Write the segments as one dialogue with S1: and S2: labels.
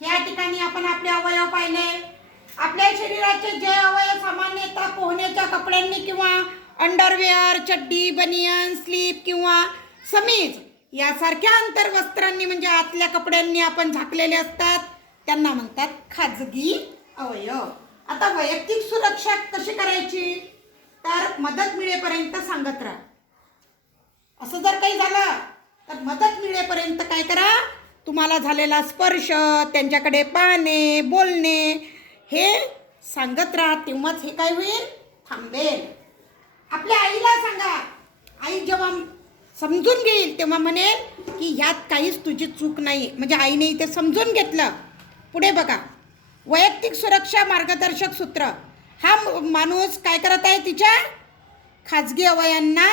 S1: या ठिकाणी आपण आपले अवयव पाहिले. आपल्या शरीराचे जे अवयव सामान्यतः पोहण्याच्या कपड्यांनी किंवा अंडरवेअर चड्डी बनियन स्लीप किंवा समीज यासारख्या अंतर्वस्त्रांनी म्हणजे आतल्या कपड्यांनी आपण झाकलेले असतात. त्यांना म्हणतात खाजगी अवयव. आता वैयक्तिक सुरक्षा कशी करायची? तर मदत मिळेपर्यंत सांगत राहा. असं जर काही झालं तर मदत मिळेपर्यंत काय करा? तुम्हाला झालेला स्पर्श त्यांच्याकडे पाहणे बोलणे हे सांगत राहा तेव्हाच हे काय होईल? थांबेल. आपल्या आईला सांगा. आई जेव्हा समजून घेईल तेव्हा म्हणेल की ह्यात काहीच तुझी चूक नाही. म्हणजे आईने इथे समजून घेतलं. पुढे बघा. वैयक्तिक सुरक्षा मार्गदर्शक सूत्र. हा माणूस काय करत आहे तिच्या? खाजगी अवयांना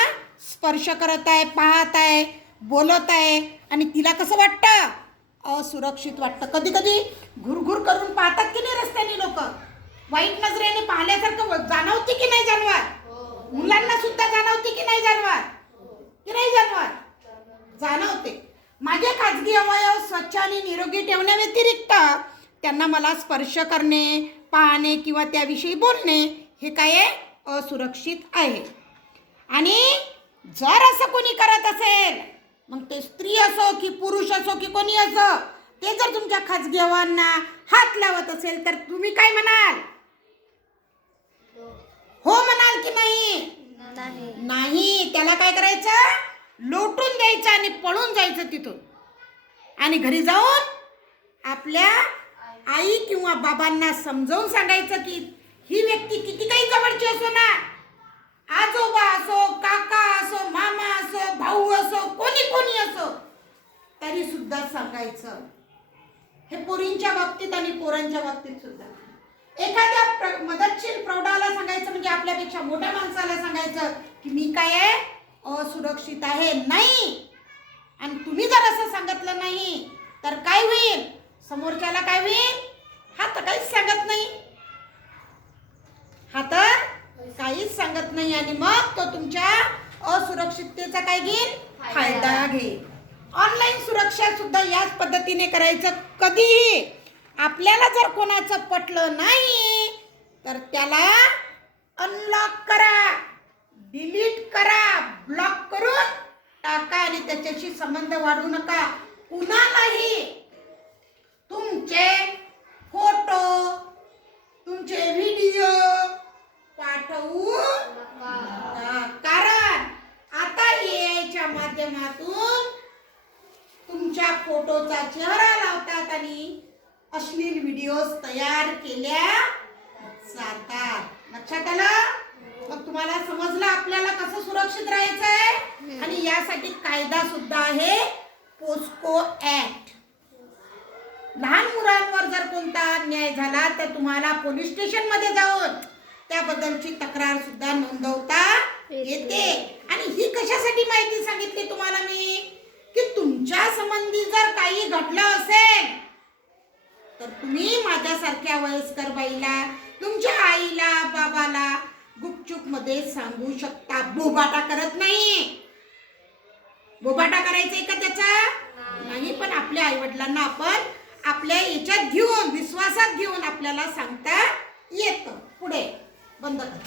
S1: स्पर्श करत आहे पाहत आहे बोलत आहे. आणि तिला कसं वाटतं? असुरक्षित वाटतं. कधी कधी घुरघुर करून पाहतात की नाही रस्त्याने लोक? वाईट नजरेने पाहण्यासारखं जाणवते की नाही जाणवार मुलांना सुद्धा जाणवते की नाही जाणवार की नाही जाणवार जाणवते. माझे खाजगी अवयव स्वच्छ आणि निरोगी ठेवण्याव्यतिरिक्त त्यांना मला स्पर्श करणे पाहणे किंवा त्याविषयी बोलणे हे काय असुरक्षित आहे. आणि जर असं कोणी करत असेल मग ते स्त्री असो की पुरुष असो की कोणी असो ते जर तुमच्या खाजगी अवांना हात लावत असेल तर तुम्ही काय म्हणाल? हो म्हणाल की नाही?
S2: नाही.
S1: नाही. त्याला काय करायचं? लोटून द्यायचं आणि पळून जायचं तिथून. आणि घरी जाऊन आपल्या आई किंवा बाबांना समजावून सांगायचं की ही व्यक्ती किती काही जवळची असो ना आजोबा असो काका असो मामा असो भाऊ असो कोणी कोणी असो तरी सुद्धा सांगायचं. हे पोरींच्या बाबतीत आणि पोरांच्या बाबतीत सुद्धा. एखाद्या मदतशील प्रौढाला सांगायचं म्हणजे आपल्यापेक्षा मोठ्या माणसाला सांगायचं की मी काय आहे? असुरक्षित आहे. नाही. आणि तुम्ही जर असं सांगितलं नाही तर काय होईल? समोरच्याला काय होईल? हा तर काहीच सांगत नाही. हा तर काहीच सांगत नाही. आणि मग तो तुमच्या असुरक्षिततेचा काय घेईल? फायदा. घेईल. ऑनलाईन सुरक्षा सुद्धा याच पद्धतीने करायचं. कधीही आपल्याला जर कोणाचं पटलं नाही तर त्याला अनलॉक करा डिलीट करा ब्लॉक करून टाका आणि त्याच्याशी संबंध वाढवू नका. कुणालाही तुमचे फोटो तुमचे व्हिडिओ पाठवू कारण आता एआयच्या माध्यमातून तुमच्या फोटोचा चेहरा लावतात आणि अश्लील व्हिडिओज तयार केल्या जातात. लक्षात आलं? मग तुम्हाला समजलं आपल्याला कसं सुरक्षित राहायचं आहे आणि यासाठी कायदा सुद्धा आहे. POCSO act. लहान मुलांवर जर कोणता अन्याय झाला तर तुम्हाला पोलीस स्टेशनमध्ये जाऊन त्याबद्दलची तक्रार सुद्धा नोंदवता येते. आणि ही कशासाठी माहिती सांगितली तुम्हाला मी? संबंधी जर काही घडलं असेल तर तुम्ही माझ्यासारख्या वयस्कर बाईला तुमच्या आईला बाबाला गुपचूपमध्ये सांगू शकता. बोबाटा करत नाही. बोबाटा करायचंय का त्याचा? नाही पण आपल्या आई वडिलांना आपण आपल्या याच्यात घेऊन विश्वासात घेऊन आपल्याला सांगता येतं. पुढे बंद कर.